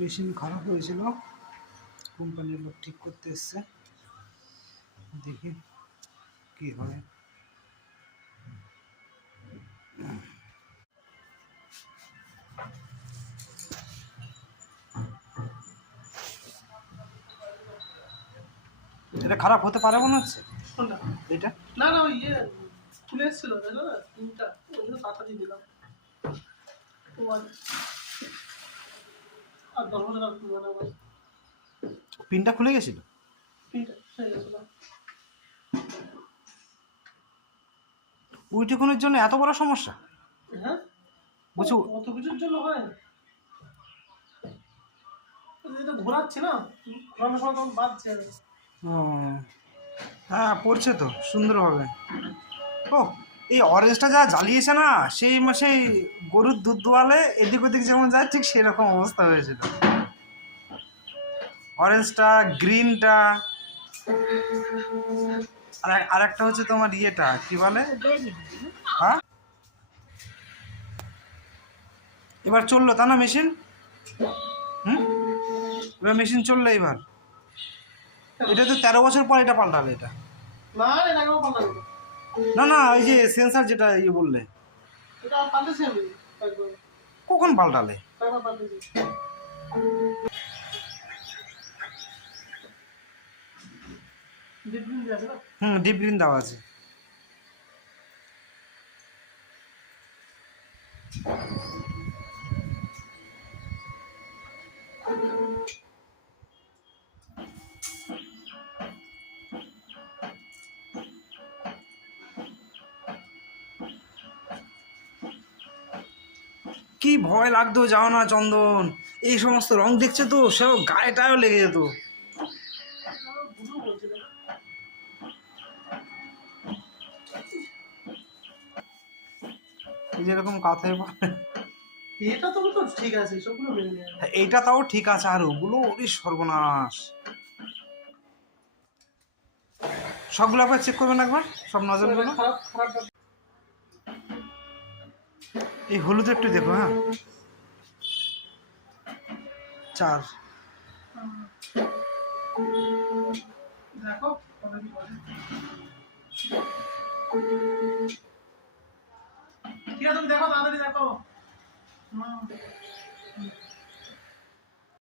Machine খারাপ হয়েছিল, কোম্পানির লোক ঠিক করতে এসছে, দেখি কি হয়। এটা খারাপ হতে পারে মনে হচ্ছে। কোনটা? এটা না না ওই খুলে এসেছিল তাই না, তিনটা ওই জন্য টাকা দিয়ে দিলাম। আর 10,000 টাকা মানে ওই পিনটা খুলে গেছিল। তিনটা হয়ে গেছিল। উইটিকনের জন্য এত বড় সমস্যা? হ্যাঁ বুঝছো, কত কিছুর জন্য হয়। এটা ঘোরাচ্ছে না, ঘোরানোর সময় তখন বাজছে। ও হ্যাঁ, পড়ছে তো সুন্দরভাবে। ও এই অরেঞ্জটা যা জ্বালিয়েছে না, সেই মাসে গরুর দুধ দোয়ালে এদিক ওদিক যেমন যায় ঠিক সেরকম অবস্থা হয়েছিল। অরেঞ্জটা, গ্রিনটা, আর একটা হচ্ছে তোমার ইয়েটা কি বলে, হ্যাঁ এবার চললো তা না মেশিন? এবার মেশিন চললো এবার। এটা তো 13 বছর পর এটা পাল্টালে। এটা না এটা আগেও পাল্টাবো না না, ওই যে সেন্সার যেটা ইয়ে বললে, এটা পাল্টেছি আমি একবার। কখন পাল্টালে? একবার পাল্টেছি। ডিপ দিয়ে আছে না? ডিপ গ্রিন দেওয়া আছে। কি ভয় লাগতো যাও না চন্দন, এই সমস্ত রং দেখছে তো সব গায়ে টায়েও লেগে যেত। যেরকম কাঁথে এটা তো ঠিক আছে, সবগুলো মেনে নেওয়া। এইটা তাও ঠিক আছে, আর ওগুলো ওরে সর্বনাশ। সবগুলো একবার চেক করবেন একবার, সব নজরগুলো। খারাপ খারাপ এই হলুদ একটু দেখো, হ্যাঁ 4। দেখো কবে কি বলে। ঠিক আছে তুমি দেখো, তাড়াতাড়ি দেখো।